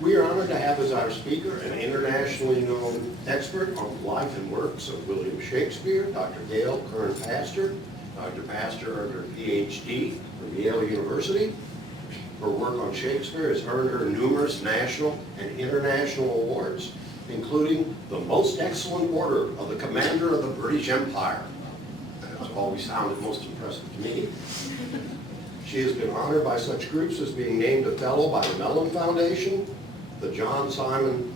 We are honored to have as our speaker an internationally known expert on the life and works of William Shakespeare, Dr. Gail Kern-Paster. Dr. Paster earned her PhD from Yale University. Her work on Shakespeare has earned her numerous national and international awards, including the Most Excellent Order of the Commander of the British Empire. That's always sounded most impressive to me. She has been honored by such groups as being named a fellow by the Mellon Foundation, the John Simon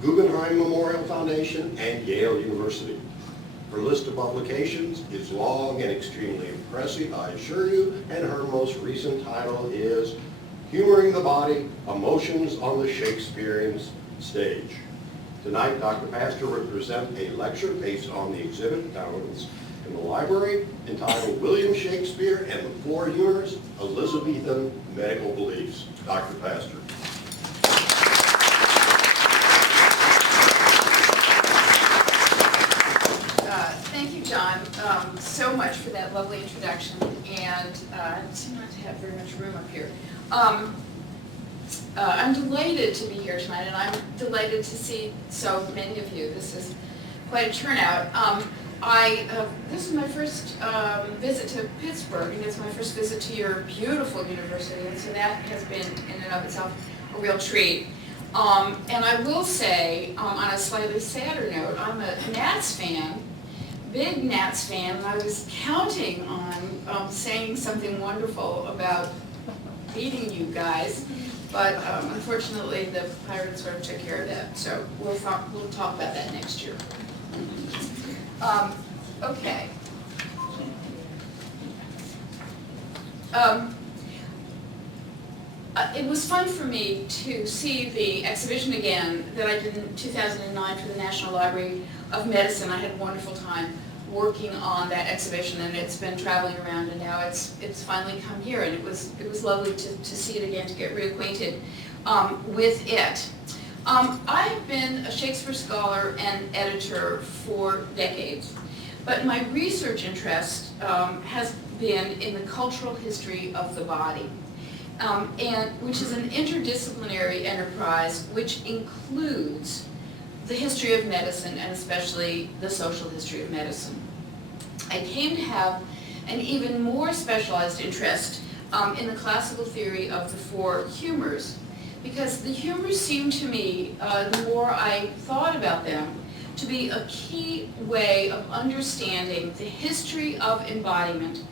Guggenheim Memorial Foundation, and Yale University. Her list of publications is long and extremely impressive, I assure you, and her most recent title is Humoring the Body, Emotions on the Shakespearean Stage. Tonight, Dr. Paster will present a lecture based on the exhibit down in the library entitled William Shakespeare and the Four Humors, Elizabethan Medical Beliefs. Dr. Paster. Thank you, John, so much for that lovely introduction, and I seem not to have very much room up here. I'm delighted to be here tonight, and I'm delighted to see so many of you. This is quite a turnout. This is my first visit to Pittsburgh, and it's my first visit to your beautiful university, and so that has been, in and of itself, a real treat. And I will say, on a slightly sadder note, I'm a Nats fan, big Nats fan, and I was counting on saying something wonderful about beating you guys, but unfortunately the Pirates sort of took care of that, so we'll talk about that next year. Okay. It was fun for me to see the exhibition again that I did in 2009 for the National Library of Medicine. I had a wonderful time working on that exhibition, and it's been traveling around, and now it's finally come here, and it was lovely to see it again, to get reacquainted with it. I've been a Shakespeare scholar and editor for decades, but my research interest has been in the cultural history of the body, and which is an interdisciplinary enterprise which includes the history of medicine, and especially the social history of medicine. I came to have an even more specialized interest in the classical theory of the four humors, because the humors seemed to me, the more I thought about them, to be a key way of understanding the history of embodiment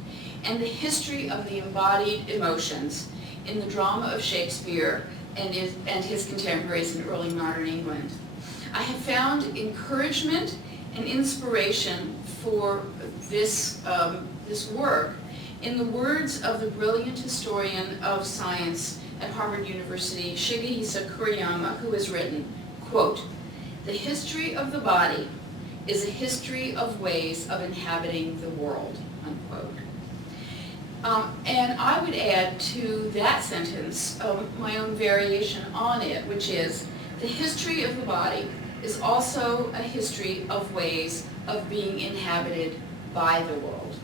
and the history of the embodied emotions in the drama of Shakespeare and his contemporaries in early modern England. I have found encouragement and inspiration for this work in the words of the brilliant historian of science at Harvard University, Shigehisa Kuriyama, who has written, quote, "The history of the body is a history of ways of inhabiting the world," unquote. And I would add to that sentence my own variation on it, which is, the history of the body is also a history of ways of being inhabited by the world.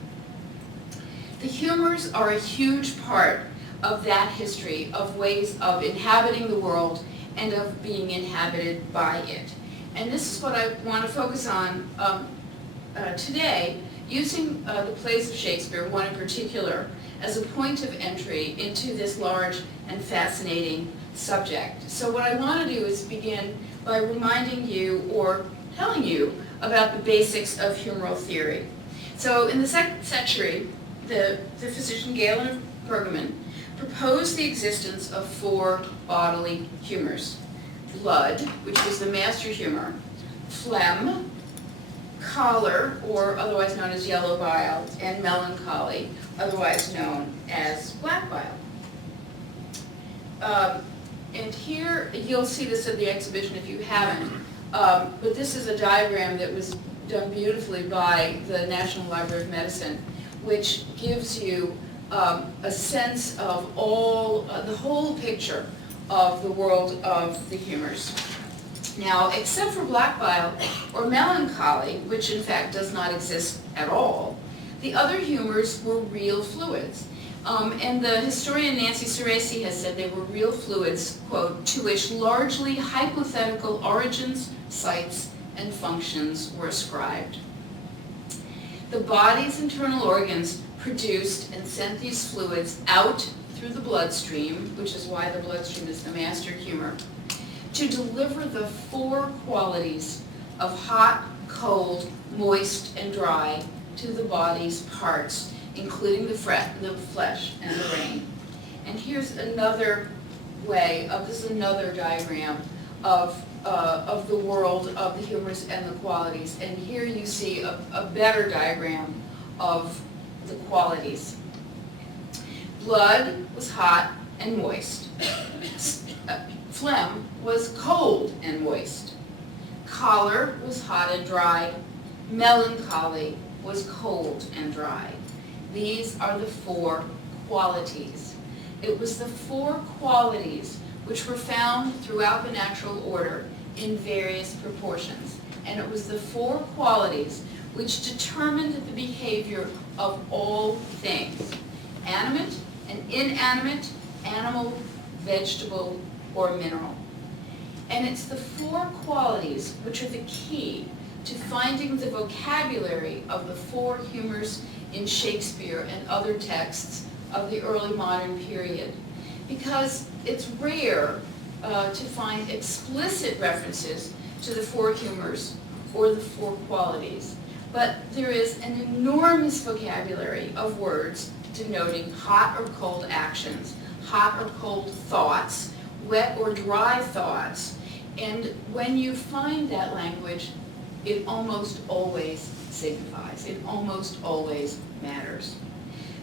The humors are a huge part of that history of ways of inhabiting the world and of being inhabited by it. And this is what I want to focus on today, using the plays of Shakespeare, one in particular, as a point of entry into this large and fascinating subject. So what I want to do is begin by reminding you, or telling you, about the basics of humoral theory. So in the 2nd century, the physician Galen of Pergamon proposed the existence of four bodily humors: blood, which was the master humor; phlegm, choler, or otherwise known as yellow bile; and melancholy, otherwise known as black bile. And here, you'll see this at the exhibition if you haven't, but this is a diagram that was done beautifully by the National Library of Medicine, which gives you a sense of the whole picture of the world of the humors. Now, except for black bile or melancholy, which in fact does not exist at all, the other humors were real fluids. And the historian Nancy Ceresi has said they were real fluids, quote, to which largely hypothetical origins, sites, and functions were ascribed. The body's internal organs produced and sent these fluids out through the bloodstream, which is why the bloodstream is the master humor, to deliver the 4 qualities of hot, cold, moist, and dry to the body's parts, including the flesh and the brain. And here's another way this is another diagram of the world of the humors and the qualities. And here you see a better diagram of the qualities. Blood was hot and moist. Phlegm was cold and moist. Choler was hot and dry. Melancholy was cold and dry. These are the 4 qualities. It was the 4 qualities which were found throughout the natural order in various proportions. And it was the 4 qualities which determined the behavior of all things, animate and inanimate, animal, vegetable, or mineral. And it's the 4 qualities which are the key to finding the vocabulary of the 4 humors in Shakespeare and other texts of the early modern period, because it's rare to find explicit references to the 4 humors or the 4 qualities. But there is an enormous vocabulary of words denoting hot or cold actions, hot or cold thoughts, wet or dry thoughts. And when you find that language, it almost always signifies, it almost always matters.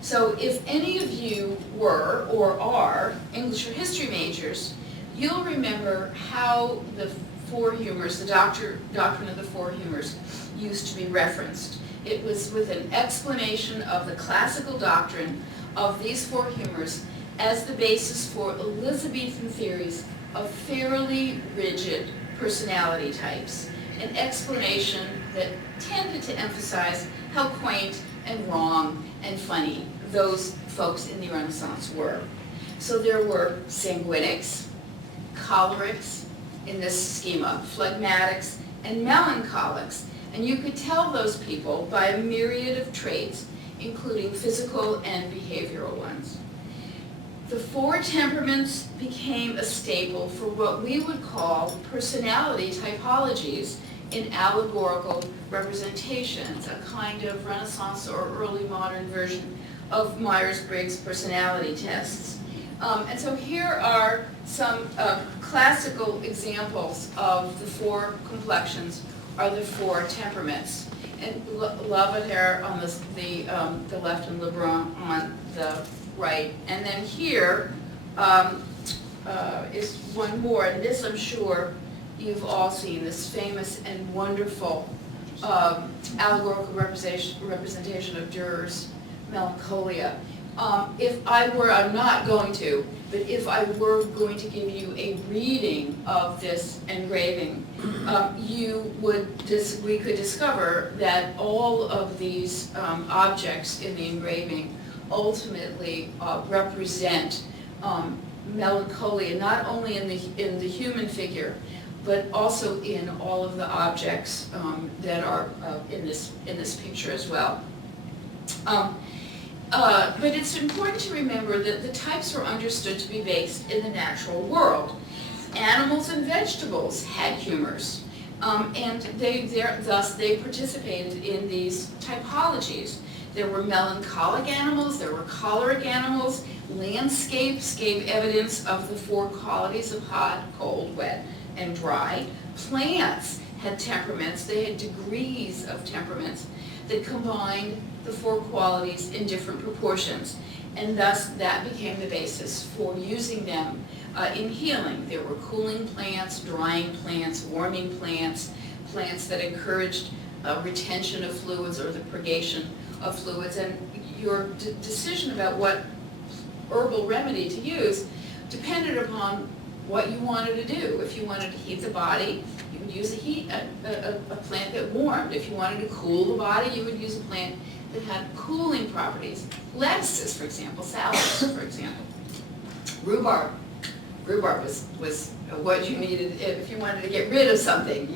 So if any of you were or are English or history majors, you'll remember how the 4 humors, the doctrine of the 4 humors, used to be referenced. It was with an explanation of the classical doctrine of these 4 humors as the basis for Elizabethan theories of fairly rigid personality types, an explanation that tended to emphasize how quaint and wrong and funny those folks in the Renaissance were. So there were sanguinics, cholerics, in this schema, phlegmatics, and melancholics. And you could tell those people by a myriad of traits, including physical and behavioral ones. The 4 temperaments became a staple for what we would call personality typologies in allegorical representations, a kind of Renaissance or early modern version of Myers-Briggs personality tests. And so here are some classical examples of the 4 complexions, or the 4 temperaments. And Lavater on the left and Lebrun on the right. And then here is one more, and this I'm sure you've all seen, this famous and wonderful allegorical representation of Durer's Melancholia. If I were, I'm not going to, but if I were going to give you a reading of this engraving, we could discover that all of these objects in the engraving ultimately represent melancholia, not only in the human figure, but also in all of the objects that are in this picture as well. But it's important to remember that the types were understood to be based in the natural world. Animals and vegetables had humors, and thus they participated in these typologies. There were melancholic animals, there were choleric animals. Landscapes gave evidence of the 4 qualities of hot, cold, wet, and dry. Plants had temperaments, they had degrees of temperaments that combined the 4 qualities in different proportions, and thus that became the basis for using them in healing. There were cooling plants, drying plants, warming plants, plants that encouraged retention of fluids or the purgation of fluids, and your decision about what herbal remedy to use depended upon what you wanted to do. If you wanted to heat the body, you would use a plant that warmed. If you wanted to cool the body, you would use a plant that had cooling properties. Lettuces, for example, salads, for example. Rhubarb. Rhubarb was what you needed if you wanted to get rid of something.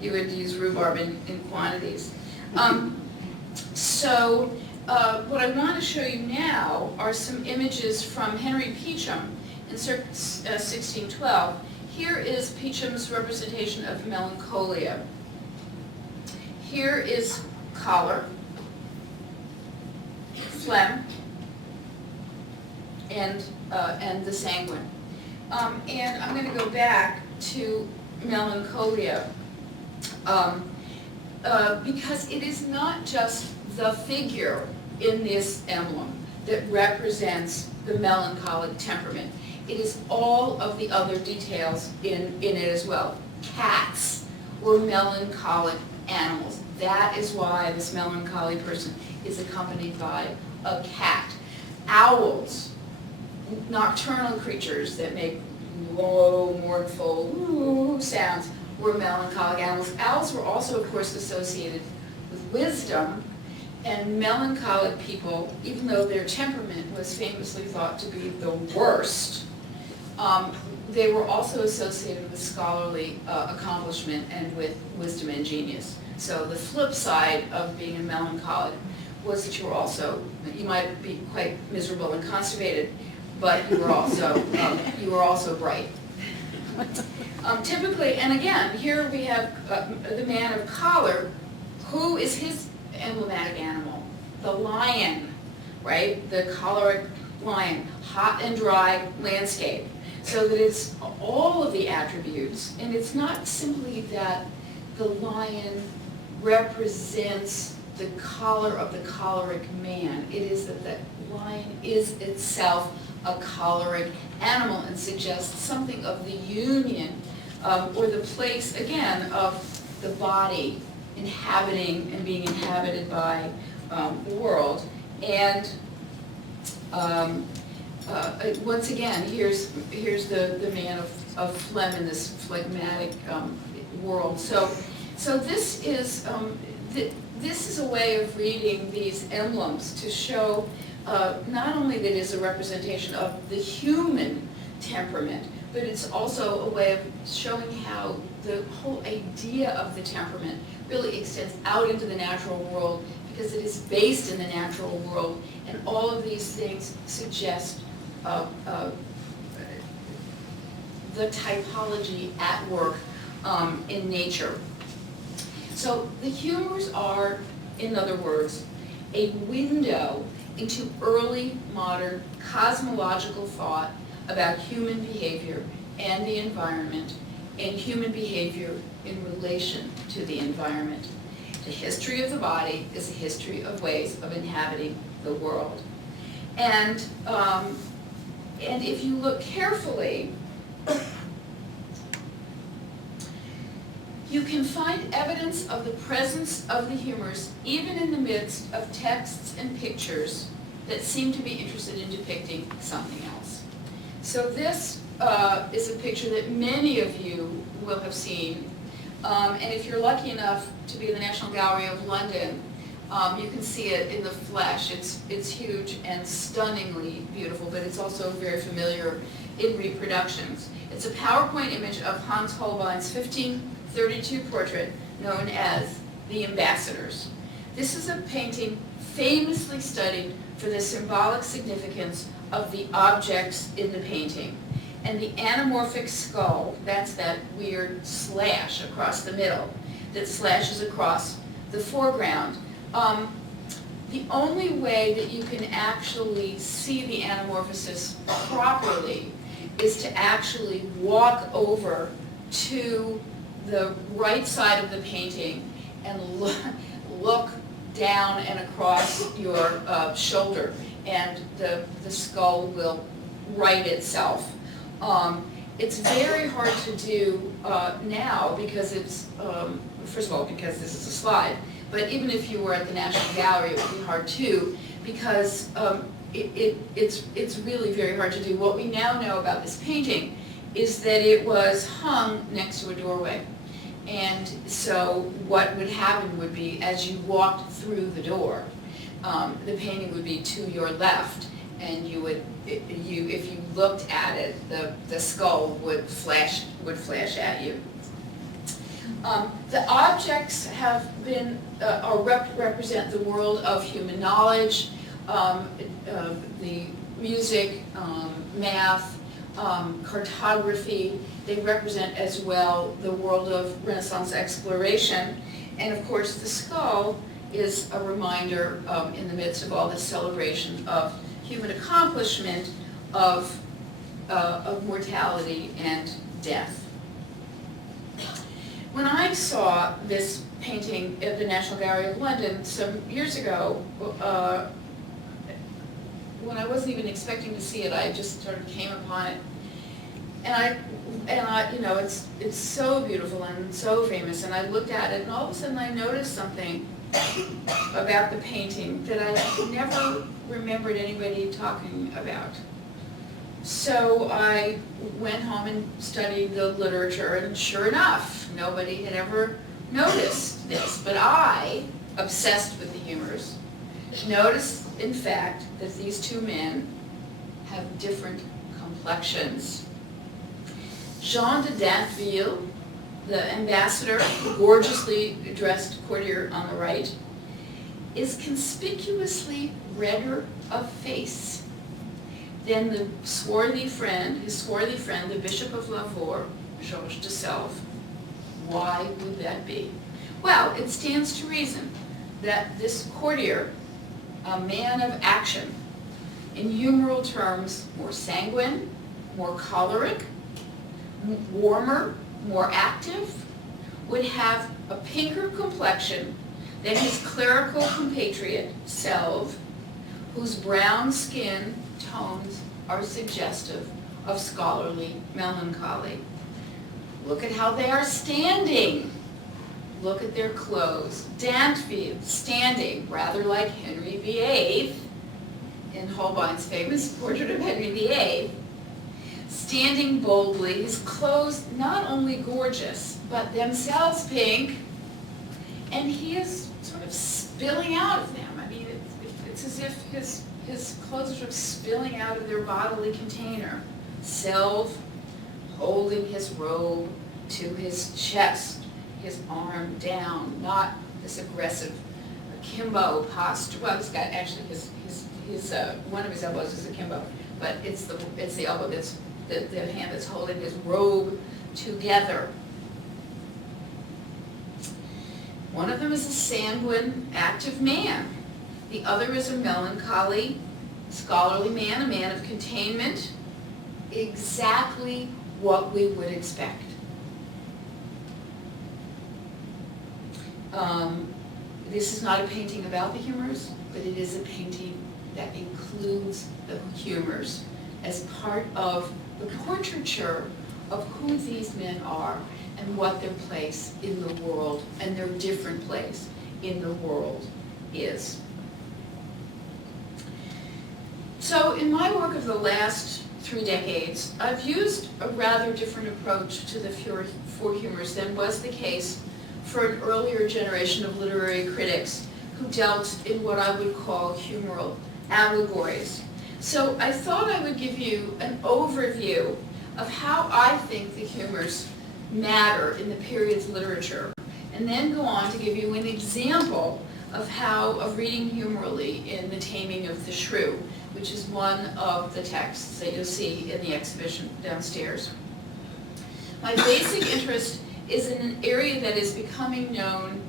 You would use rhubarb in quantities. So what I want to show you now are some images from Henry Peacham in circa 1612. Here is Peacham's representation of melancholia. Here is choler, phlegm, and the sanguine. And I'm going to go back to melancholia because it is not just the figure in this emblem that represents the melancholic temperament. It is all of the other details in it as well. Cats were melancholic animals. That is why this melancholy person is accompanied by a cat. Owls, nocturnal creatures that make low, mournful ooh sounds, were melancholic animals. Owls were also, of course, associated with wisdom, and melancholic people, even though their temperament was famously thought to be the worst, they were also associated with scholarly accomplishment and with wisdom and genius. So the flip side of being a melancholic was that you might be quite miserable and constipated, but you were also bright. Typically, and again, here we have the man of choler. Who is his emblematic animal? The lion, right? The choleric lion, hot and dry landscape. So that it's all of the attributes, and it's not simply that the lion represents the choler of the choleric man. It is that the lion is itself a choleric animal and suggests something of the union or the place, again, of the body inhabiting and being inhabited by the world. And once again, here's the man of phlegm in this phlegmatic world. So this is a way of reading these emblems to show not only that it is a representation of the human temperament, but it's also a way of showing how the whole idea of the temperament really extends out into the natural world, because it is based in the natural world, and all of these things suggest the typology at work in nature. So the humors are, in other words, a window into early modern cosmological thought about human behavior and the environment, and human behavior in relation to the environment. The history of the body is a history of ways of inhabiting the world. And if you look carefully, you can find evidence of the presence of the humors even in the midst of texts and pictures that seem to be interested in depicting something else. So this is a picture that many of you will have seen. And if you're lucky enough to be in the National Gallery of London, you can see it in the flesh. It's huge and stunningly beautiful, but it's also very familiar in reproductions. It's a PowerPoint image of Hans Holbein's 1532 portrait known as The Ambassadors. This is a painting famously studied for the symbolic significance of the objects in the painting. And the anamorphic skull, that's that weird slash across the middle that slashes across the foreground. The only way that you can actually see the anamorphosis properly is to actually walk over to the right side of the painting and look down and across your shoulder, and the skull will right itself. It's very hard to do now because it's, first of all, because this is a slide, but even if you were at the National Gallery, it would be hard too, because it's really very hard to do. What we now know about this painting is that it was hung next to a doorway. And so what would happen would be, as you walked through the door, the painting would be to your left, and you would, if you looked at it, the skull would flash at you. The objects have been, represent the world of human knowledge, the music, math, cartography. They represent as well the world of Renaissance exploration. And of course, the skull is a reminder in the midst of all this celebration of human accomplishment of mortality and death. When I saw this painting at the National Gallery of London some years ago, when I wasn't even expecting to see it, I just sort of came upon it. And I, you know, it's so beautiful and so famous, and I looked at it, and all of a sudden I noticed something about the painting that I never remembered anybody talking about. So I went home and studied the literature, and sure enough, nobody had ever noticed this. But I, obsessed with the humors, noticed, in fact, that these two men have different complexions. Jean de Dinteville, the ambassador, gorgeously dressed courtier on the right, is conspicuously redder of face than the swarthy friend, the Bishop of Lavaur, Georges de Selve. Why would that be? Well, it stands to reason that this courtier, a man of action, in humoral terms, more sanguine, more choleric, warmer, more active, would have a pinker complexion than his clerical compatriot, Selve, whose brown skin tones are suggestive of scholarly melancholy. Look at how they are standing. Look at their clothes. Dinteville standing, rather like Henry VIII, in Holbein's famous portrait of Henry VIII, standing boldly, his clothes not only gorgeous, but themselves pink, and he is sort of spilling out of them. I mean, it's as if his clothes are sort of spilling out of their bodily container. Selve holding his robe to his chest, his arm down, not this aggressive akimbo posture. Well, he's got actually his one of his elbows is akimbo, but it's the elbow that's the hand that's holding his robe together. One of them is a sanguine, active man. The other is a melancholy, scholarly man, a man of containment. Exactly what we would expect. This is not a painting about the humors, but it is a painting that includes the humors as part of the portraiture of who these men are and what their place in the world and their different place in the world is. So in my work of the last 3 decades, I've used a rather different approach to the four humors than was the case for an earlier generation of literary critics who dealt in what I would call humoral allegories. So I thought I would give you an overview of how I think the humors matter in the period's literature, and then go on to give you an example of reading humorally in The Taming of the Shrew, which is one of the texts that you'll see in the exhibition downstairs. My basic interest is in an area that is becoming known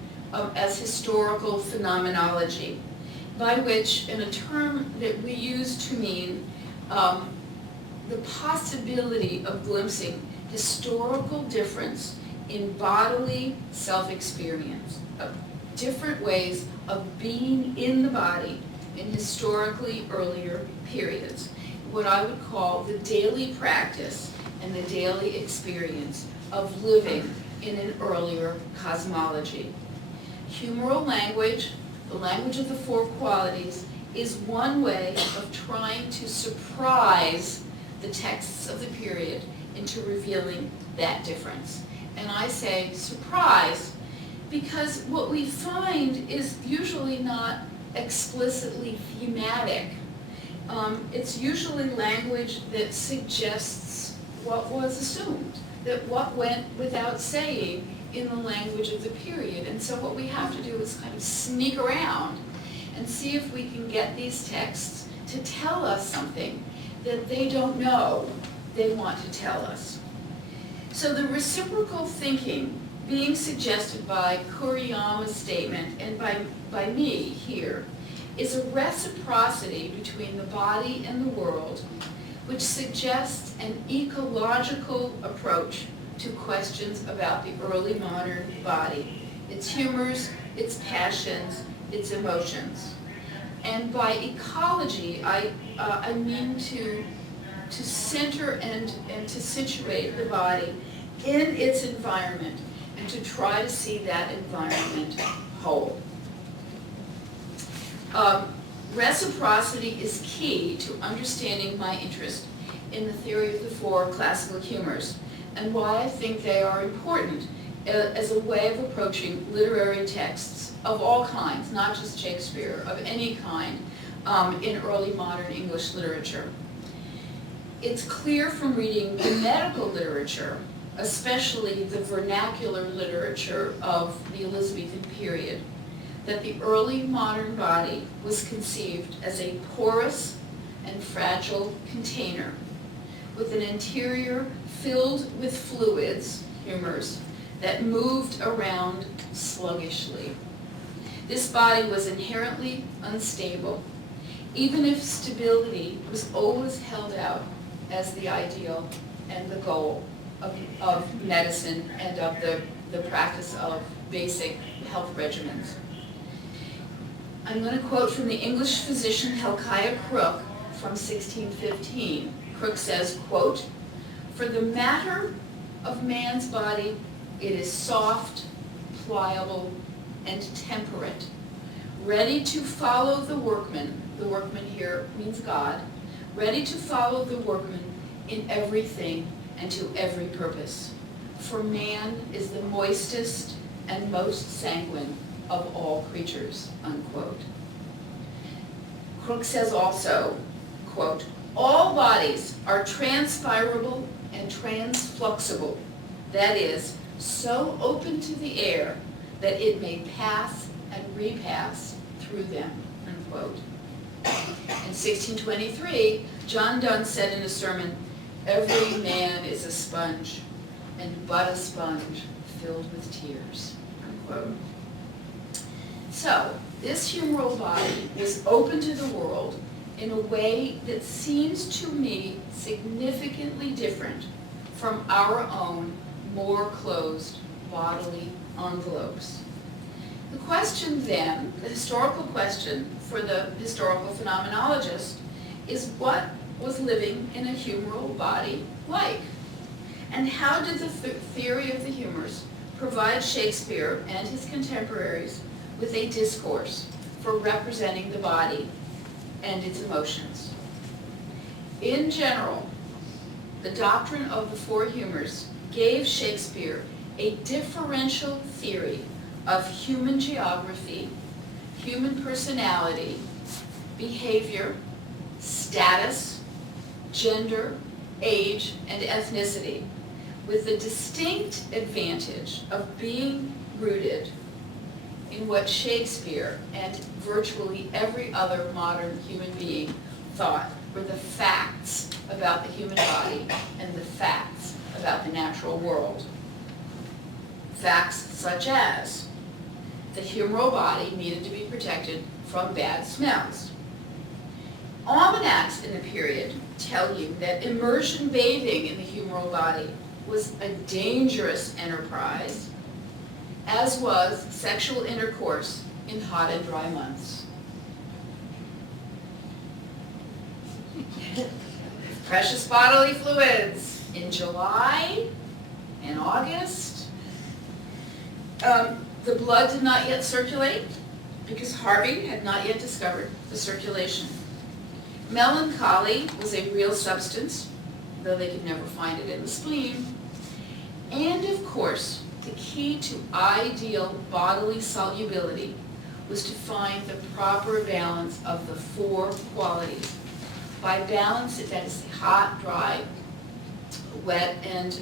as historical phenomenology, by which, in a term that we use to mean the possibility of glimpsing historical difference in bodily self-experience, of different ways of being in the body in historically earlier periods, what I would call the daily practice and the daily experience of living in an earlier cosmology. Humoral language, the language of the four qualities, is one way of trying to surprise the texts of the period into revealing that difference. And I say surprise because what we find is usually not explicitly thematic. It's usually language that suggests what was assumed, that what went without saying in the language of the period. And so what we have to do is kind of sneak around and see if we can get these texts to tell us something that they don't know they want to tell us. So the reciprocal thinking being suggested by Kuriyama's statement and by me here is a reciprocity between the body and the world, which suggests an ecological approach to questions about the early modern body, its humors, its passions, its emotions. And by ecology, I mean to center and to situate the body in its environment and to try to see that environment whole. Reciprocity is key to understanding my interest in the theory of the four classical humors and why I think they are important as a way of approaching literary texts of all kinds, not just Shakespeare, of any kind, in early modern English literature. It's clear from reading the medical literature, especially the vernacular literature of the Elizabethan period, that the early modern body was conceived as a porous and fragile container with an interior filled with fluids, humors, that moved around sluggishly. This body was inherently unstable, even if stability was always held out as the ideal and the goal of medicine and of the practice of basic health regimens. I'm going to quote from the English physician Helkiah Crooke from 1615. Crooke says, quote, "For the matter of man's body, it is soft, pliable, and temperate, ready to follow the workman here means God, ready to follow the workman in everything and to every purpose. For man is the moistest and most sanguine of all creatures," unquote. Crooke says also, quote, "All bodies are transpirable and transfluxible, that is, so open to the air that it may pass and repass through them," unquote. In 1623, John Donne said in a sermon, "Every man is a sponge, and but a sponge filled with tears," unquote. So, this humoral body is open to the world in a way that seems to me significantly different from our own more closed bodily envelopes. The question then, the historical question for the historical phenomenologist, is what was living in a humoral body like? And how did the theory of the humors provide Shakespeare and his contemporaries with a discourse for representing the body and its emotions? In general, the doctrine of the four humors gave Shakespeare a differential theory of human geography, human personality, behavior, status, gender, age, and ethnicity, with the distinct advantage of being rooted in what Shakespeare and virtually every other modern human being thought were the facts about the human body and the facts about the natural world. Facts such as the humoral body needed to be protected from bad smells. Almanacs in the period tell you that immersion bathing in the humoral body was a dangerous enterprise, as was sexual intercourse in hot and dry months. Precious bodily fluids in July and August. The blood did not yet circulate because Harvey had not yet discovered the circulation. Melancholy was a real substance, though they could never find it in the spleen. And of course, the key to ideal bodily solubility was to find the proper balance of the four qualities. By balance, that is hot, dry, wet, and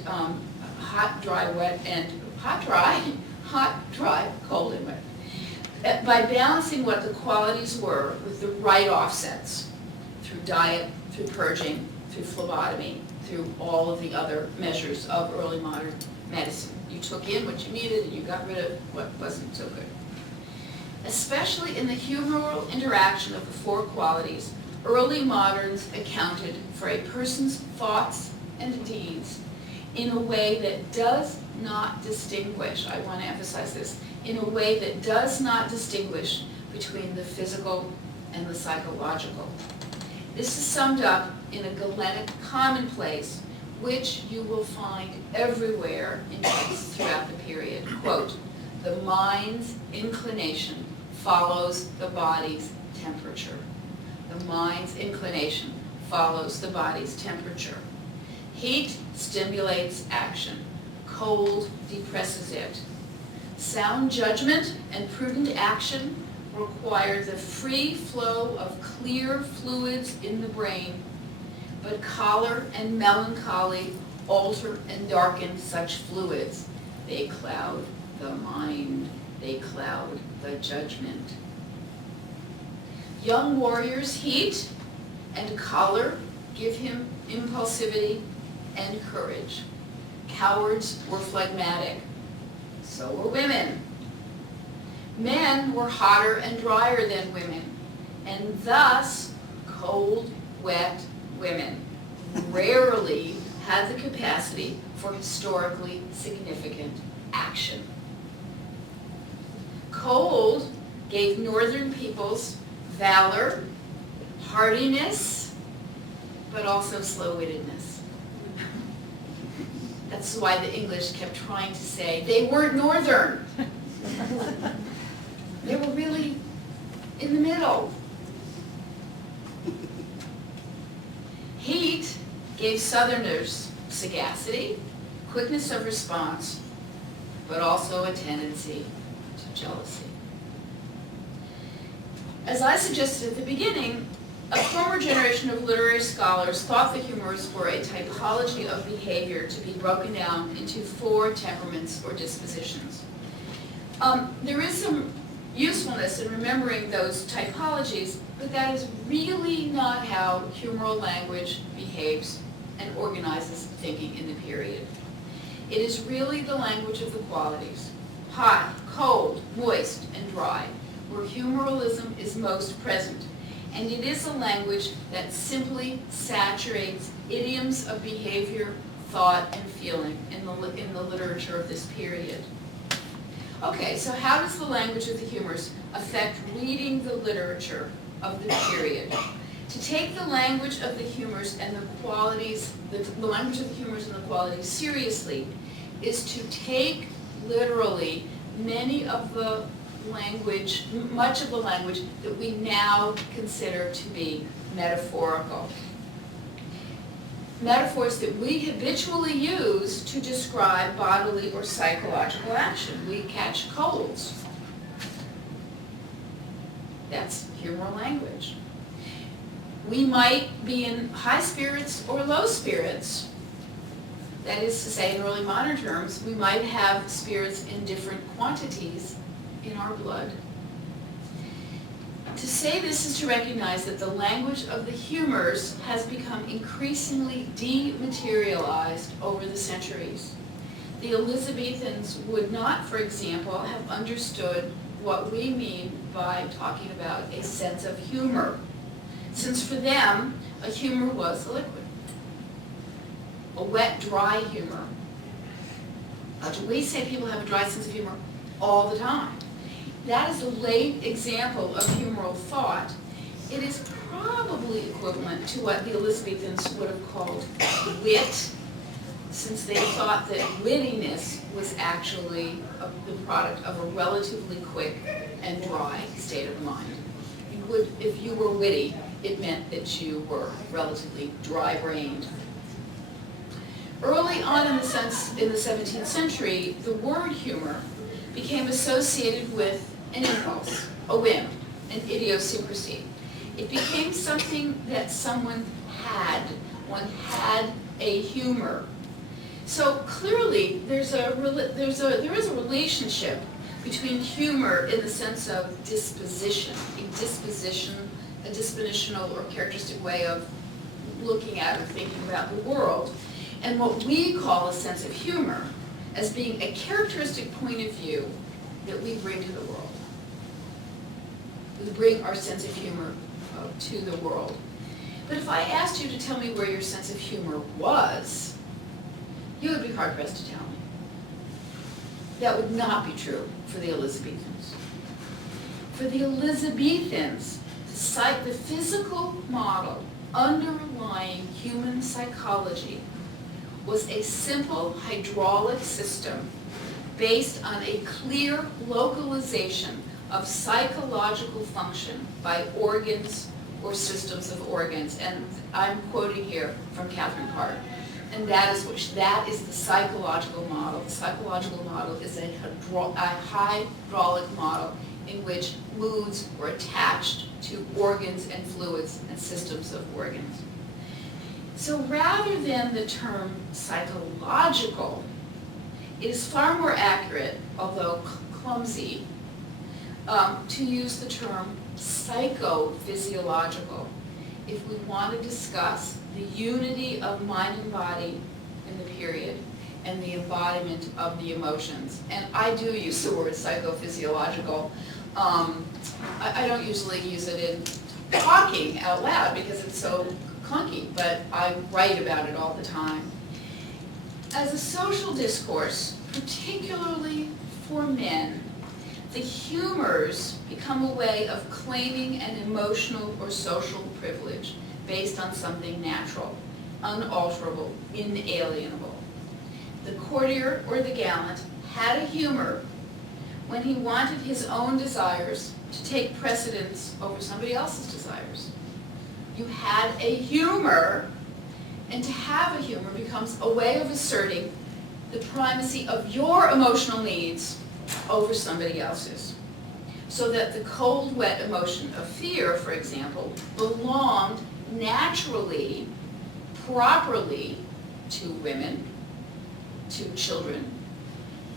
hot, dry, cold, and wet. By balancing what the qualities were with the right offsets, through diet, through purging, through phlebotomy, through all of the other measures of early modern medicine. You took in what you needed and you got rid of what wasn't so good. Especially in the humoral interaction of the four qualities, early moderns accounted for a person's thoughts and deeds in a way that does not distinguish, I want to emphasize this, in a way that does not distinguish between the physical and the psychological. This is summed up in a Galenic commonplace, which you will find everywhere in texts throughout the period. Quote, "The mind's inclination follows the body's temperature." The mind's inclination follows the body's temperature. Heat stimulates action. Cold depresses it. Sound judgment and prudent action require the free flow of clear fluids in the brain, but choler and melancholy alter and darken such fluids. They cloud the mind. They cloud the judgment. Young warriors' heat and choler give him impulsivity and courage. Cowards were phlegmatic. So were women. Men were hotter and drier than women, and thus cold, wet women rarely had the capacity for historically significant action. Cold gave northern peoples valor, hardiness, but also slow-wittedness. That's why the English kept trying to say they weren't northern. They were really in the middle. Heat gave southerners sagacity, quickness of response, but also a tendency to jealousy. As I suggested at the beginning, a former generation of literary scholars thought the humors were a typology of behavior to be broken down into four temperaments or dispositions. There is some usefulness in remembering those typologies, but that is really not how humoral language behaves and organizes thinking in the period. It is really the language of the qualities, hot, cold, moist, and dry, where humoralism is most present. And it is a language that simply saturates idioms of behavior, thought, and feeling in the literature of this period. Okay, so how does the language of the humors affect reading the literature of the period? To take the language of the humors and the qualities, the language of the humors and the qualities seriously is to take literally many of the language, much of the language that we now consider to be metaphorical. Metaphors that we habitually use to describe bodily or psychological action. We catch colds. That's humoral language. We might be in high spirits or low spirits. That is to say, in early modern terms, we might have spirits in different quantities in our blood. To say this is to recognize that the language of the humors has become increasingly dematerialized over the centuries. The Elizabethans would not, for example, have understood what we mean by talking about a sense of humor, since for them, a humor was a liquid, a wet, dry humor. We say people have a dry sense of humor all the time. That is a late example of humoral thought. It is probably equivalent to what the Elizabethans would have called wit, since they thought that wittiness was actually the product of a relatively quick and dry state of mind. If you were witty, it meant that you were relatively dry-brained. Early on in the 17th century, the word humor became associated with an impulse, a whim, an idiosyncrasy. It became something that someone had. One had a humor. So clearly, there is a relationship between humor in the sense of disposition, a dispositional or characteristic way of looking at or thinking about the world, and what we call a sense of humor as being a characteristic point of view that we bring to the world. We bring our sense of humor to the world. But if I asked you to tell me where your sense of humor was, you would be hard-pressed to tell me. That would not be true for the Elizabethans. For the Elizabethans, the physical model underlying human psychology was a simple hydraulic system based on a clear localization of psychological function by organs or systems of organs. And I'm quoting here from Catherine Parr. And that is the psychological model. The psychological model is a hydraulic model in which moods were attached to organs and fluids and systems of organs. So rather than the term psychological, it is far more accurate, although clumsy, to use the term psychophysiological if we want to discuss the unity of mind and body in the period and the embodiment of the emotions. And I do use the word psychophysiological. I don't usually use it in talking out loud because it's so clunky, but I write about it all the time. As a social discourse, particularly for men, the humors become a way of claiming an emotional or social privilege based on something natural, unalterable, inalienable. The courtier or the gallant had a humor when he wanted his own desires to take precedence over somebody else's desires. You had a humor, and to have a humor becomes a way of asserting the primacy of your emotional needs over somebody else's. So that the cold, wet emotion of fear, for example, belonged naturally, properly to women, to children,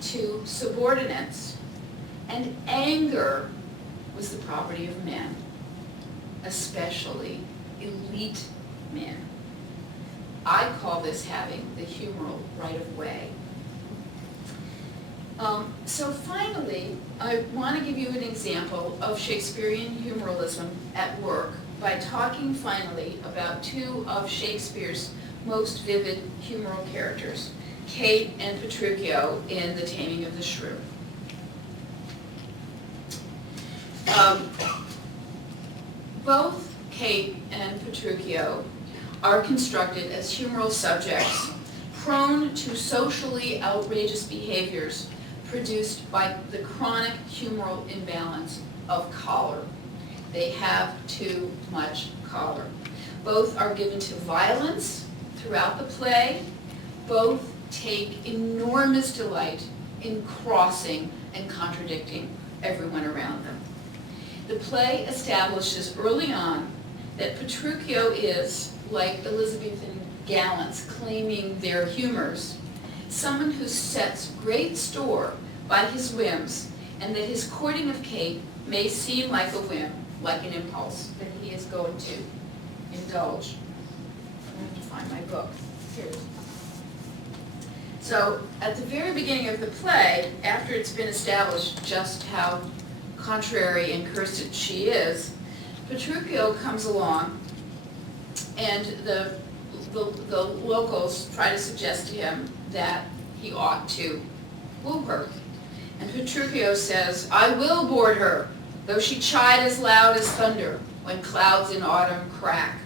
to subordinates, and anger was the property of men, especially elite men. I call this having the humoral right of way. So finally, I want to give you an example of Shakespearean humoralism at work by talking finally about two of Shakespeare's most vivid humoral characters, Kate and Petruchio in The Taming of the Shrew. Both Kate and Petruchio are constructed as humoral subjects prone to socially outrageous behaviors produced by the chronic humoral imbalance of choler. They have too much choler. Both are given to violence throughout the play. Both take enormous delight in crossing and contradicting everyone around them. The play establishes early on that Petruchio is, like Elizabethan gallants claiming their humors, someone who sets great store by his whims, and that his courting of Kate may seem like a whim, like an impulse that he is going to indulge. I have to find my book. Here it is. So at the very beginning of the play, after it's been established just how contrary and cursed she is, Petruchio comes along, and the locals try to suggest to him that he ought to woo her. And Petruchio says, "I will board her, though she chide as loud as thunder when clouds in autumn crack."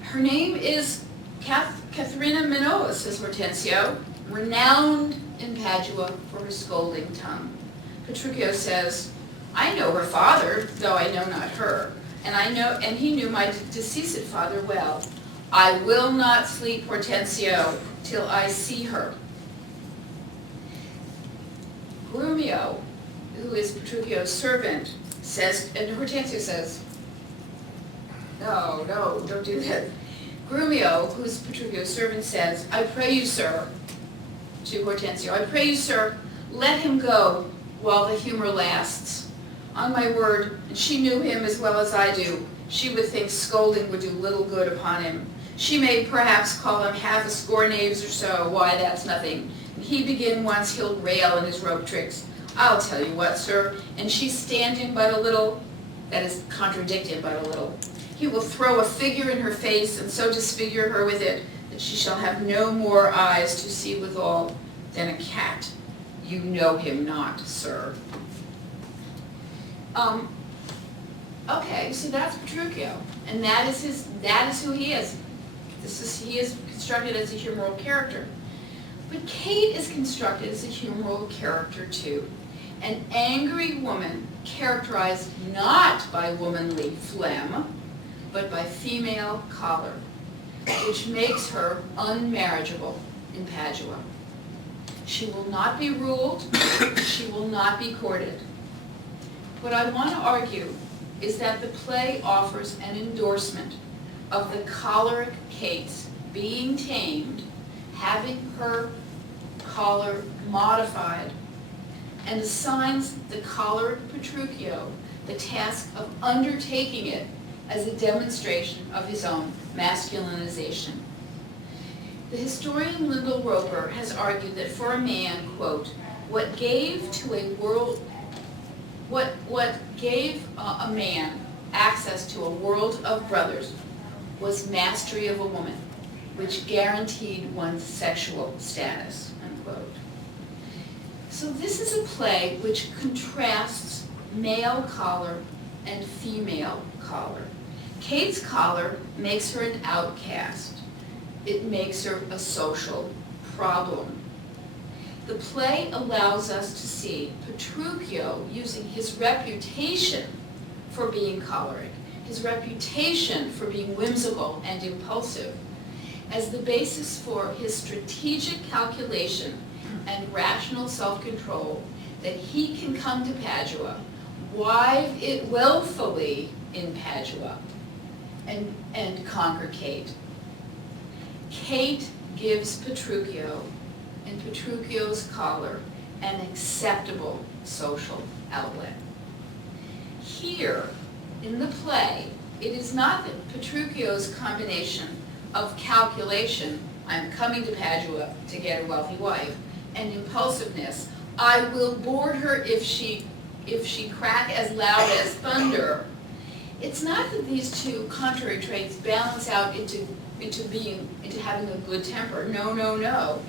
Her name is Katharina Minoa, says Hortensio, renowned in Padua for her scolding tongue. Petruchio says, "I know her father, though I know not her, and he knew my deceased father well. I will not sleep, Hortensio, till I see her." Grumio who is Petruchio's servant, says, and Hortensio says, no, don't do that. Grumio, who's Petruchio's servant, says, I pray you, sir, to Hortensio, I pray you, sir, let him go while the humor lasts. On my word, and she knew him as well as I do, she would think scolding would do little good upon him. She may perhaps call him half a score knaves or so, why that's nothing. And he begin once, he'll rail in his rope tricks. I'll tell you what, sir, and she stand him but a little, that is, contradict him but a little. He will throw a figure in her face, and so disfigure her with it, that she shall have no more eyes to see withal than a cat. You know him not, sir. Okay, so that's Petruchio, and that is who he is. He is constructed as a humoral character. But Kate is constructed as a humoral character too. An angry woman characterized not by womanly phlegm, but by female choler, which makes her unmarriageable in Padua. She will not be ruled, she will not be courted. What I want to argue is that the play offers an endorsement of the choleric Kate's being tamed, having her choler modified, and assigns the choleric Petruchio the task of undertaking it as a demonstration of his own masculinization. The historian Lyndall Roper has argued that for a man, quote, what gave a man access to a world of brothers was mastery of a woman, which guaranteed one's sexual status, unquote. So this is a play which contrasts male choler and female choler. Kate's choler makes her an outcast. It makes her a social problem. The play allows us to see Petruchio using his reputation for being choleric, his reputation for being whimsical and impulsive, as the basis for his strategic calculation and rational self-control that he can come to Padua, wive it willfully in Padua, and conquer Kate. Kate gives Petruchio and Petruchio's choler an acceptable social outlet. Here, in the play, it is not that Petruchio's combination of calculation, I'm coming to Padua to get a wealthy wife, and impulsiveness, I will board her if she crack as loud as thunder. It's not that these two contrary traits balance out into having a good temper. No, no, no.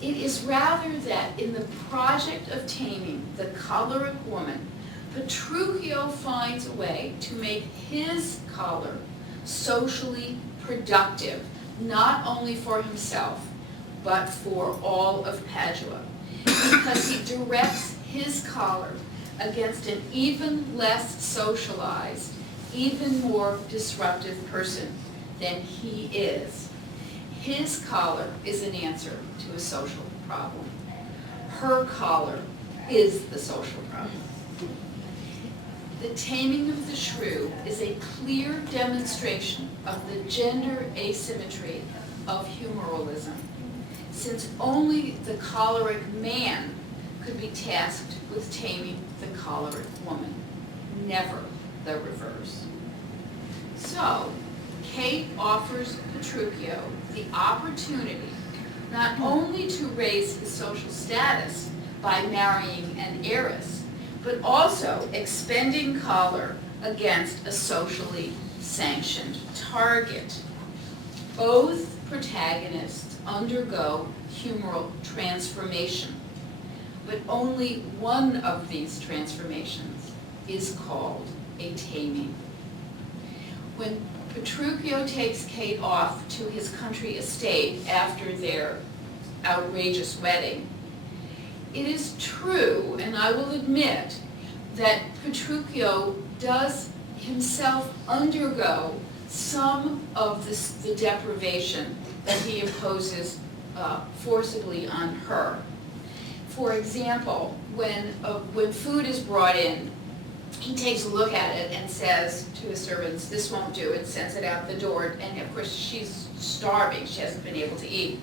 It is rather that in the project of taming the choleric woman, Petruchio finds a way to make his choler socially productive, not only for himself, but for all of Padua, because he directs his choler against an even less socialized, even more disruptive person than he is. His choler is an answer to a social problem. Her choler is the social problem. The Taming of the Shrew is a clear demonstration of the gender asymmetry of humoralism, since only the choleric man could be tasked with taming the choleric woman, never the reverse. So, Kate offers Petruchio the opportunity not only to raise his social status by marrying an heiress, but also expending choler against a socially sanctioned target. Both protagonists undergo humoral transformation, but only one of these transformations is called a taming. When Petruchio takes Kate off to his country estate after their outrageous wedding, it is true, and I will admit, that Petruchio does himself undergo some of the deprivation that he imposes forcibly on her. For example, when food is brought in, he takes a look at it and says to his servants, "This won't do," and sends it out the door. And of course, she's starving. She hasn't been able to eat.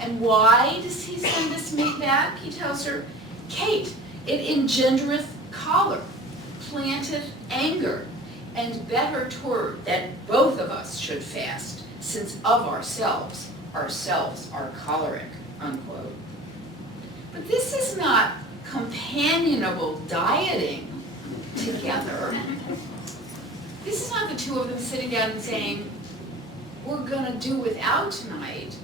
And why does he send this meat back? He tells her, "Kate, it engendereth choler, planteth anger, and better toward that both of us should fast, since of ourselves are choleric," unquote. But this is not companionable dieting together. This is not the two of them sitting down and saying, "We're going to do without tonight."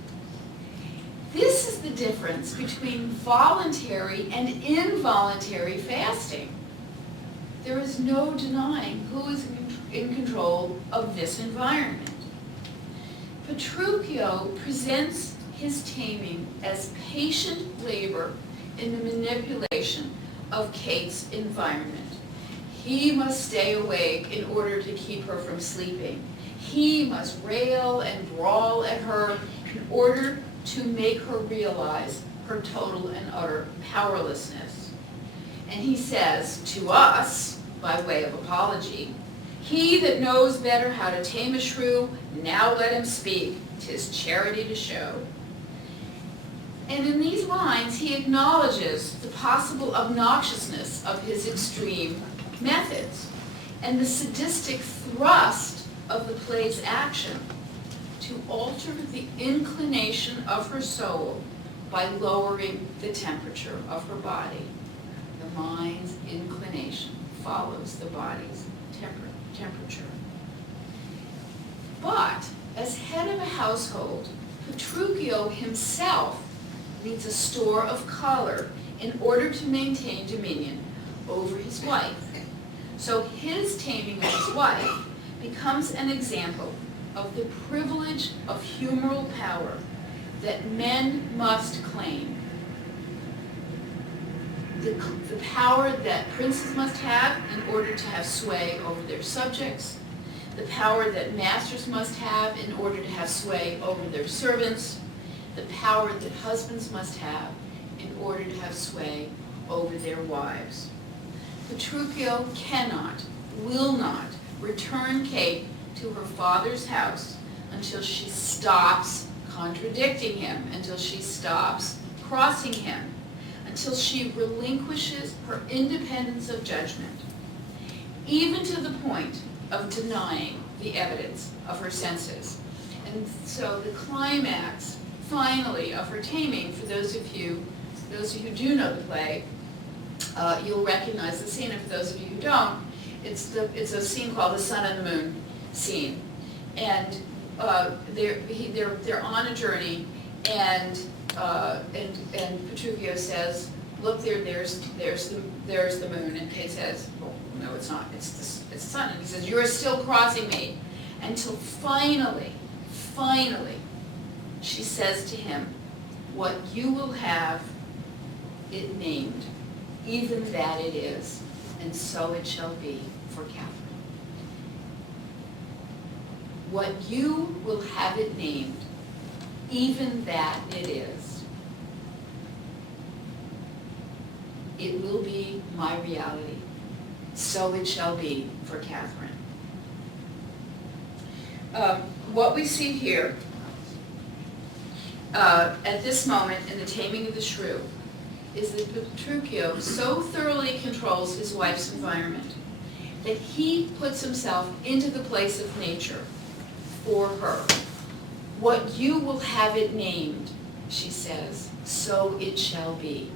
This is the difference between voluntary and involuntary fasting. There is no denying who is in control of this environment. Petruchio presents his taming as patient labor in the manipulation of Kate's environment. He must stay awake in order to keep her from sleeping. He must rail and brawl at her in order to make her realize her total and utter powerlessness. And he says to us, by way of apology, "He that knows better how to tame a shrew, now let him speak, 'tis charity to show." And in these lines, he acknowledges the possible obnoxiousness of his extreme methods and the sadistic thrust of the play's action to alter the inclination of her soul by lowering the temperature of her body. The mind's inclination follows the body's temperature. But as head of a household, Petruchio himself needs a store of choler in order to maintain dominion over his wife. So his taming of his wife becomes an example of the privilege of humoral power that men must claim. The power that princes must have in order to have sway over their subjects, the power that masters must have in order to have sway over their servants, the power that husbands must have in order to have sway over their wives. Petruchio cannot, will not return Kate to her father's house until she stops contradicting him, until she stops crossing him, until she relinquishes her independence of judgment, even to the point of denying the evidence of her senses. And so the climax, finally, of her taming, for those of you who do know the play, you'll recognize the scene, and for those of you who don't, it's a scene called the Sun and the Moon scene. And they're on a journey, and Petruchio says, "Look, there's the moon," and Kate says, "Well, no, it's not. It's the sun." And he says, "You're still crossing me," until finally, she says to him, "What you will have it named, even that it is, and so it shall be for Catherine." What you will have it named, even that it is. It will be my reality. So it shall be for Catherine. What we see here at this moment in the taming of the shrew is that Petruchio so thoroughly controls his wife's environment that he puts himself into the place of nature for her. What you will have it named, she says, so it shall be.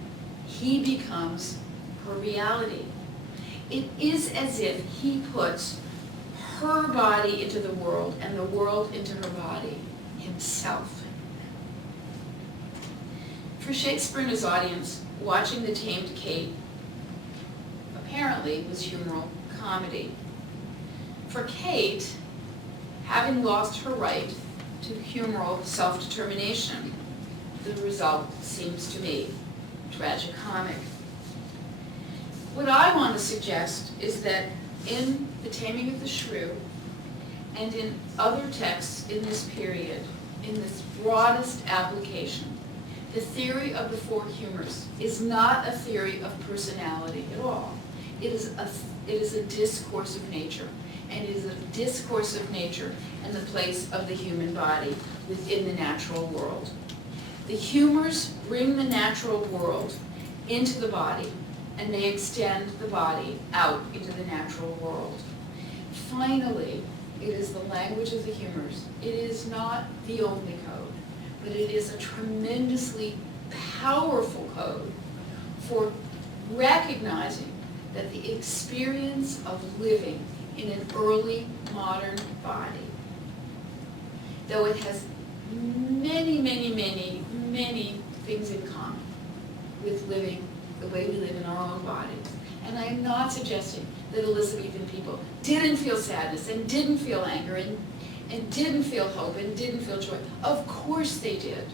He becomes her reality. It is as if he puts her body into the world and the world into her body himself. For Shakespeare and his audience, watching The Tamed Kate apparently was humoral comedy. For Kate, having lost her right to humoral self-determination, the result seems to me tragicomic. What I want to suggest is that in The Taming of the Shrew and in other texts in this period, in this broadest application, The theory of the four humors is not a theory of personality at all. It is a discourse of nature, and it is a discourse of nature and the place of the human body within the natural world. The humors bring the natural world into the body, and they extend the body out into the natural world. Finally, it is the language of the humors. It is not the only code, but it is a tremendously powerful code for recognizing that the experience of living in an early modern body, though it has many, many, many, many things in common with living the way we live in our own bodies. And I am not suggesting that Elizabethan people didn't feel sadness and didn't feel anger and didn't feel hope and didn't feel joy. Of course they did.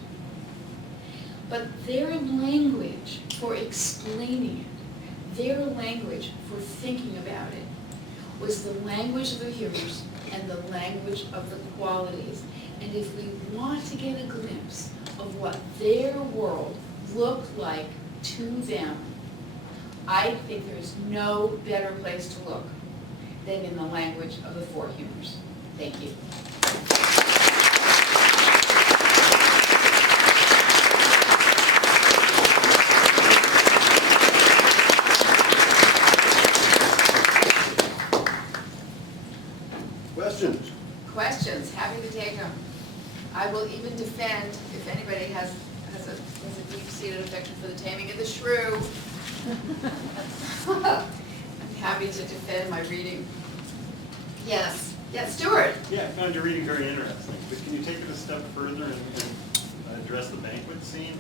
But their language for explaining it, their language for thinking about it, was the language of the humors and the language of the qualities. And if we want to get a glimpse of what their world looked like to them, I think there's no better place to look than in the language of the four humors. Thank you. Questions? Questions, happy to take them. I will even defend, if anybody has a deep-seated affection for the Taming of the Shrew, I'm happy to defend my reading. Yes, yes, Stuart. Yeah, I found your reading very interesting, but can you take it a step further and address the banquet scene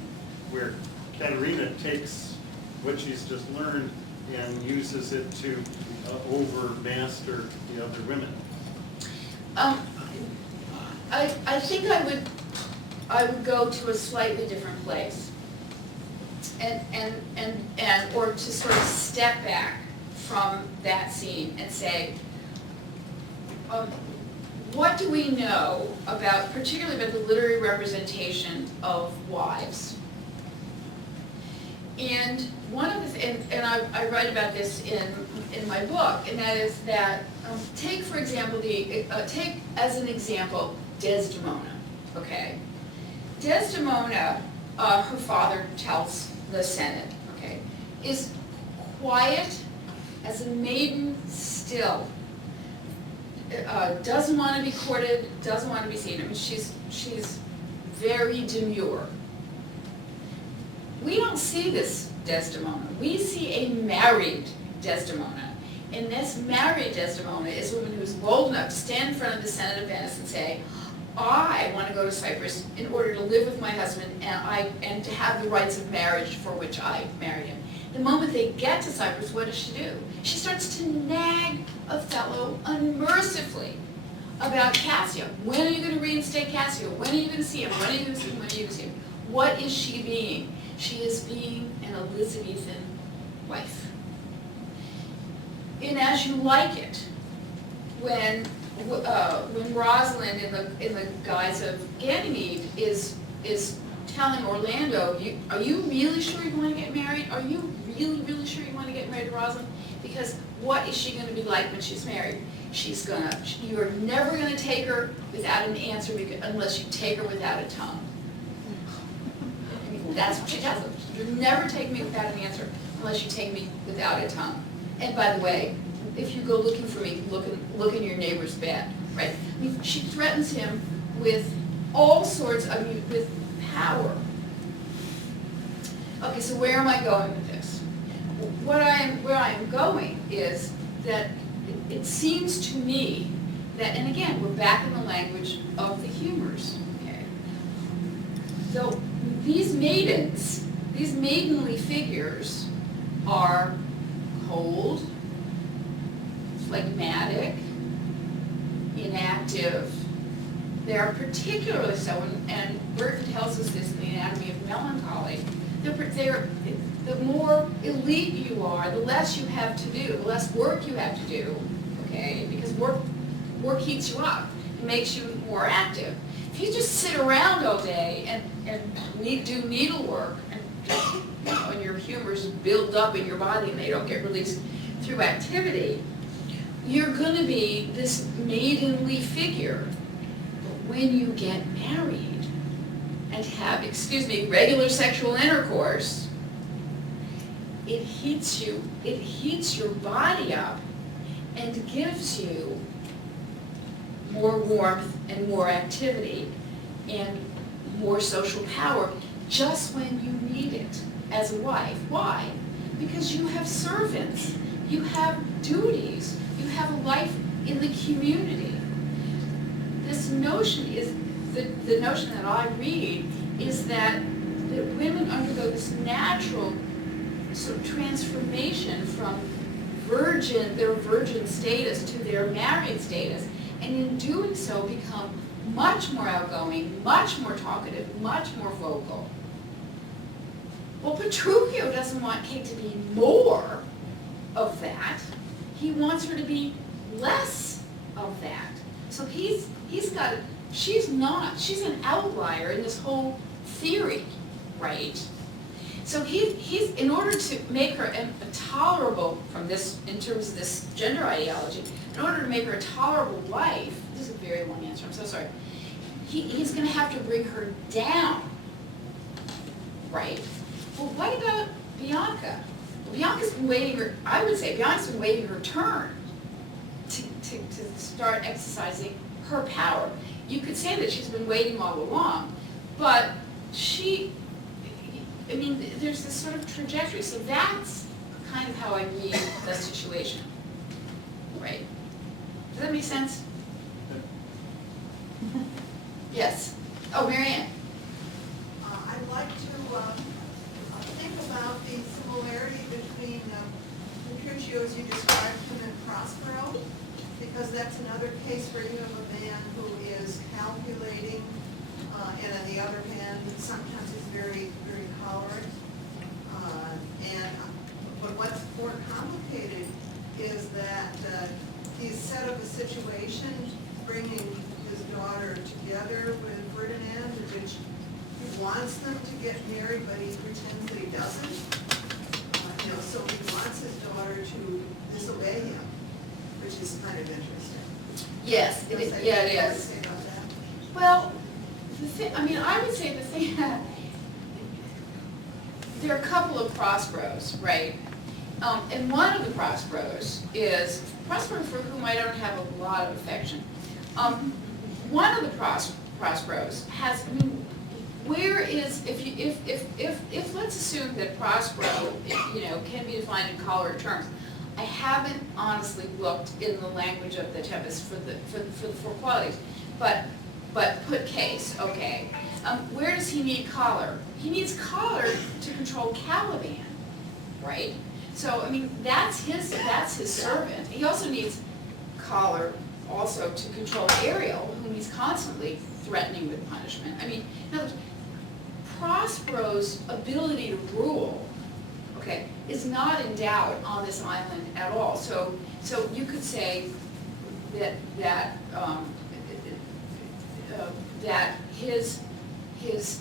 where Katerina takes what she's just learned and uses it to overmaster the other women? I think I would go to a slightly different place, or to sort of step back from that scene and say, what do we know about, particularly about the literary representation of wives? And one of the, and I write about this in my book, and that is that take for example take as an example Desdemona. Okay, Desdemona, her father tells the Senate, okay, is quiet as a maiden still. Doesn't want to be courted, doesn't want to be seen. I mean, she's very demure. We don't see this Desdemona. We see a married Desdemona. And this married Desdemona is a woman who is bold enough to stand in front of the Senate of Venice and say, I want to go to Cyprus in order to live with my husband and to have the rights of marriage for which I married him. The moment they get to Cyprus, what does she do? She starts to nag Othello unmercifully about Cassio. When are you going to reinstate Cassio? When are you going to see him? When are you going to see him? When are you going to see him? What is she being? She is being an Elizabethan wife. In As You Like It, when Rosalind, in the guise of Ganymede, is telling Orlando, are you really sure you want to get married? Are you really sure you want to get married to Rosalind? Because what is she going to be like when she's married? You are never going to take her without an answer unless you take her without a tongue. I mean, that's what she tells them. You'll never take me without an answer unless you take me without a tongue. And by the way, if you go looking for me, look in your neighbor's bed, right? I mean, she threatens him with all sorts of, with power. Okay, so where am I going with this? Where I am going is that it seems to me that, and again, we're back in the language of the humors, okay? So these maidens, these maidenly figures are cold, phlegmatic, inactive. They are particularly so, and Burton tells us this in The Anatomy of Melancholy. The more elite you are, the less you have to do, the less work you have to do, okay? Because work heats you up. It makes you more active. If you just sit around all day and do needlework, and just, and your humors build up in your body and they don't get released through activity, you're going to be this maidenly figure. But when you get married and have, regular sexual intercourse, it heats your body up and gives you more warmth and more activity and more social power just when you need it as a wife. Why? Because you have servants, you have duties, you have a life in the community. This notion is, the notion that I read is that women undergo this natural sort of transformation from their virgin status to their married status, and in doing so become much more outgoing, much more talkative, much more vocal. Well, Petruchio doesn't want Kate to be more of that. He wants her to be less of that. So he's got, she's an outlier in this whole theory, right? So he's in order to make her tolerable from this, in terms of this gender ideology, in order to make her a tolerable wife, this is a very long answer, I'm so sorry, he's going to have to bring her down, right? Well, what about Bianca? Well, Bianca's been waiting I would say Bianca's been waiting her turn to start exercising her power. You could say that she's been waiting all along, but there's this sort of trajectory, so that's kind of how I read the situation, right? Does that make sense? Yes. Oh, Marianne. I'd like to think about the similarity between Petruchio, as you described him, and Prospero, because that's another case where you have a man who is calculating, and on the other hand, sometimes he's very, very tolerant. But what's more complicated is that he's set up a situation bringing his daughter together with Ferdinand, which he wants them to get married, but he pretends that he doesn't. So he wants his daughter to disobey him, which is kind of interesting. Yes, it is. Yeah, it is. Say about that? Well, I would say the thing that there are a couple of Prosperos, right? And one of the Prosperos is Prospero, for whom I don't have a lot of affection. One of the Prosperos has, if let's assume that Prospero, can be defined in choleric terms. I haven't honestly looked in the language of the Tempest for the four qualities, but put case, okay. Where does he need choler? He needs choler to control Caliban, right? So that's his servant. He also needs choler also to control Ariel, whom he's constantly threatening with punishment. In other words, Prospero's ability to rule, okay, is not in doubt on this island at all. So you could say that his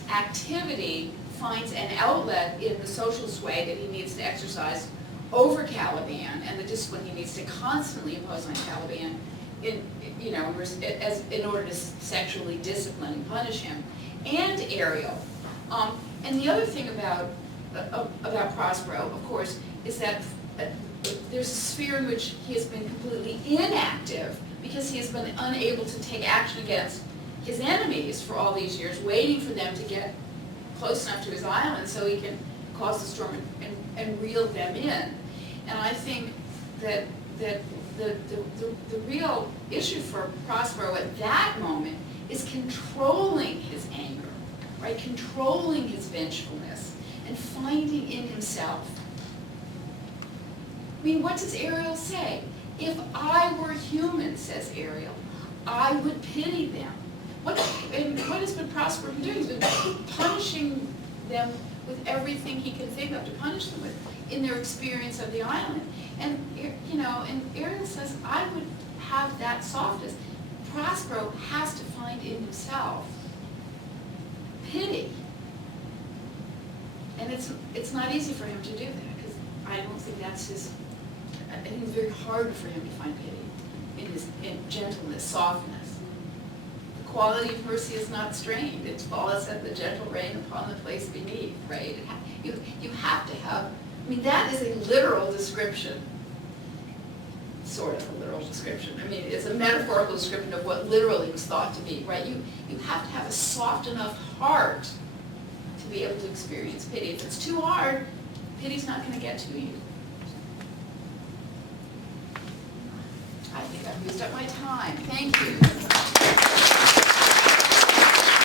activity finds an outlet in the social sway that he needs to exercise over Caliban and the discipline he needs to constantly impose on Caliban in order to sexually discipline and punish him, and Ariel. And the other thing about Prospero, of course, is that there's a sphere in which he has been completely inactive because he has been unable to take action against his enemies for all these years, waiting for them to get close enough to his island so he can cause the storm and reel them in. And I think that the real issue for Prospero at that moment is controlling his anger, right? Controlling his vengefulness and finding in himself. What does Ariel say? If I were human, says Ariel, I would pity them. What has been Prospero been doing? He's been punishing them with everything he can think of to punish them with in their experience of the island. And and Ariel says, I would have that softness. Prospero has to find in himself pity. And it's not easy for him to do that, because I don't think that's his, I think it's very hard for him to find pity in gentleness, softness. The quality of mercy is not strained. It's Paula said, the gentle rain upon the place beneath, right? You have to have, I mean, that is a literal description, sort of a literal description. I mean, it's a metaphorical description of what literally was thought to be, right? You have to have a soft enough heart to be able to experience pity. If it's too hard, pity's not going to get to you. I think I've used up my time. Thank you.